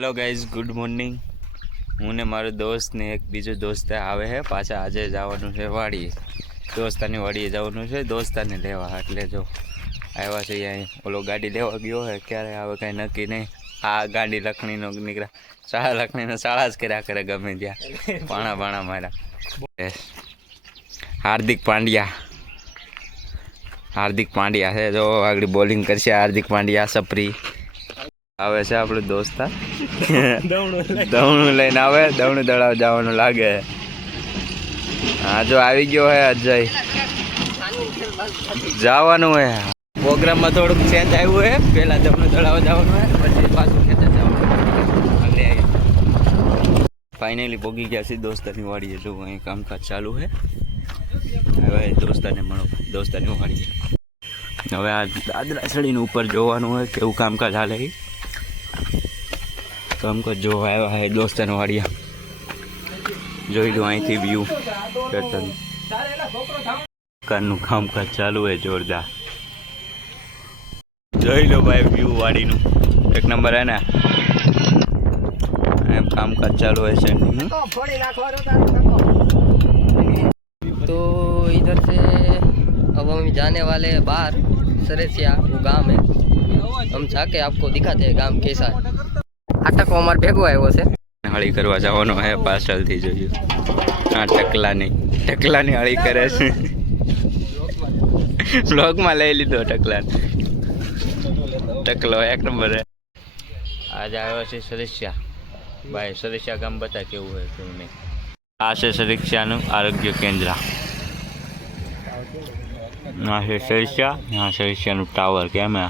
Hello guys, good morning. હું ને મારો દોસ્ત ને એક બીજો દોસ્ત આવે છે પાછા. આજે જવાનું છે વાડીએ, દોસ્તાની વાડીએ જવાનું છે દોસ્તાને લેવા. એટલે જો આવ્યા છે અહીંયા. ઓલો ગાડી લેવા ગયો છે, ક્યારે આવે કાંઈ નક્કી નહીં. આ ગાડી લખણીનો નીકળ્યા, શાળા લખણીનો શાળા જ કર્યા કરે ગમે ત્યાં. પાણા માર્યા. હાર્દિક પાંડ્યા છે જો આગળ બોલિંગ કરશે. હાર્દિક પાંડ્યા સપરી આવે છે આપણો દોસ્તા. દવણું લઈને આવે, દવણું દળાવ જવાનું લાગે. હા જો આવી ગયો હે અજય, જવાનું હે. પ્રોગ્રામમાં થોડુંક ચેન્જ આવ્યું હે. પેલા દવણું દળાવ જવાનું હે, પછી પાછું ખેતર જવાનું. ફાઇનલી પોગી ગયા છે દોસ્તાની વાડીએ. જો અહીં કામકાજ ચાલુ છે. હવે દોસ્તાને મળો, દોસ્તાની વાડીએ. હવે આ દાદરા ચડીને ઉપર જોવાનું હોય કેવું કામકાજ હાલે. કામકાજ જોવા આવ્યા હે દોસ્તાનો વાડિયા. જોઈ લો અહીંથી વ્યૂ. કારનું કામકાજ ચાલુ હે જોરદાર. જોઈ લો ભાઈ વ્યૂ વાડીનું એક નંબર હે ને. એમ કામકાજ ચાલુ है सेंटिंग में. तो इधर से अब हम जाने वाले हैं बाहर. सरेसिया वो गांव है. हम जाके आपको दिखाते हैं गांव कैसा है. આટકો અમાર ભેગો આવ્યો છે. હળી કરવા જવાનો હે પાછળથી જોયું. હા ટકલાની હળી કરે છે. બ્લોગમાં લઈ લીધો ટકલો એક નંબર હે. આજ આવ્યો છે સરેસિયા. ભાઈ સરેસિયા ગામ બતા કેવું હોય કેવું નહીં. આ છે સરેસિયાનું આરોગ્ય કેન્દ્ર. આ છે સરેસિયા, આ સરેસિયાનું ટાવર કેમ હે.